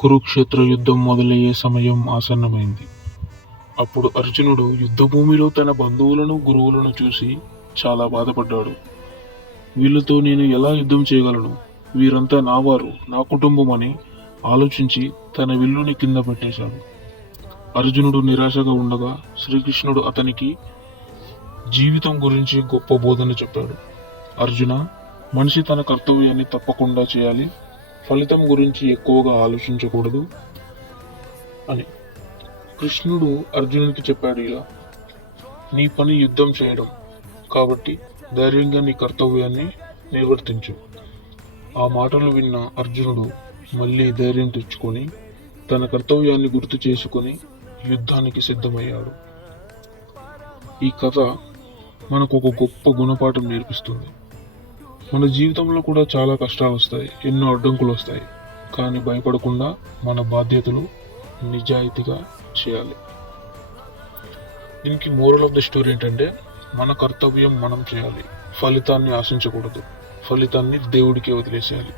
కురుక్షేత్ర యుద్ధం మొదలయ్యే సమయం ఆసన్నమైంది. అప్పుడు అర్జునుడు యుద్ధభూమిలో తన బంధువులను, గురువులను చూసి చాలా బాధపడ్డాడు. వీళ్ళతో నేను ఎలా యుద్ధం చేయగలను? వీరంతా నావారు, నా కుటుంబం అని ఆలోచించి తన విల్లుని కింద పెట్టేశాడు. అర్జునుడు నిరాశగా ఉండగా శ్రీకృష్ణుడు అతనికి జీవితం గురించి గొప్ప బోధన చెప్పాడు. అర్జున, మనిషి తన కర్తవ్యాన్ని తప్పకుండా చేయాలి, ఫలితం గురించి ఎక్కువగా ఆలోచించకూడదు అని. కృష్ణుడు అర్జునుడికి చెప్పాడు ఇలా: నీ పని యుద్ధం చేయడం కాబట్టి ధైర్యంగా నీ కర్తవ్యాన్ని నిర్వర్తించు. ఆ మాటలు విన్న అర్జునుడు మళ్ళీ ధైర్యం తెచ్చుకొని తన కర్తవ్యాన్ని గుర్తు చేసుకొని యుద్ధానికి సిద్ధమయ్యాడు. ఈ కథ మనకు ఒక గొప్ప గుణపాఠం నేర్పిస్తుంది. మన జీవితంలో కూడా చాలా కష్టాలు వస్తాయి, ఎన్నో అడ్డంకులు వస్తాయి. కానీ భయపడకుండా మన బాధ్యతలు నిజాయితీగా చేయాలి. దీనికి మోరల్ ఆఫ్ ద స్టోరీ ఏంటంటే, మన కర్తవ్యం మనం చేయాలి, ఫలితాన్ని ఆశించకూడదు, ఫలితాన్ని దేవుడికే వదిలేసేయాలి.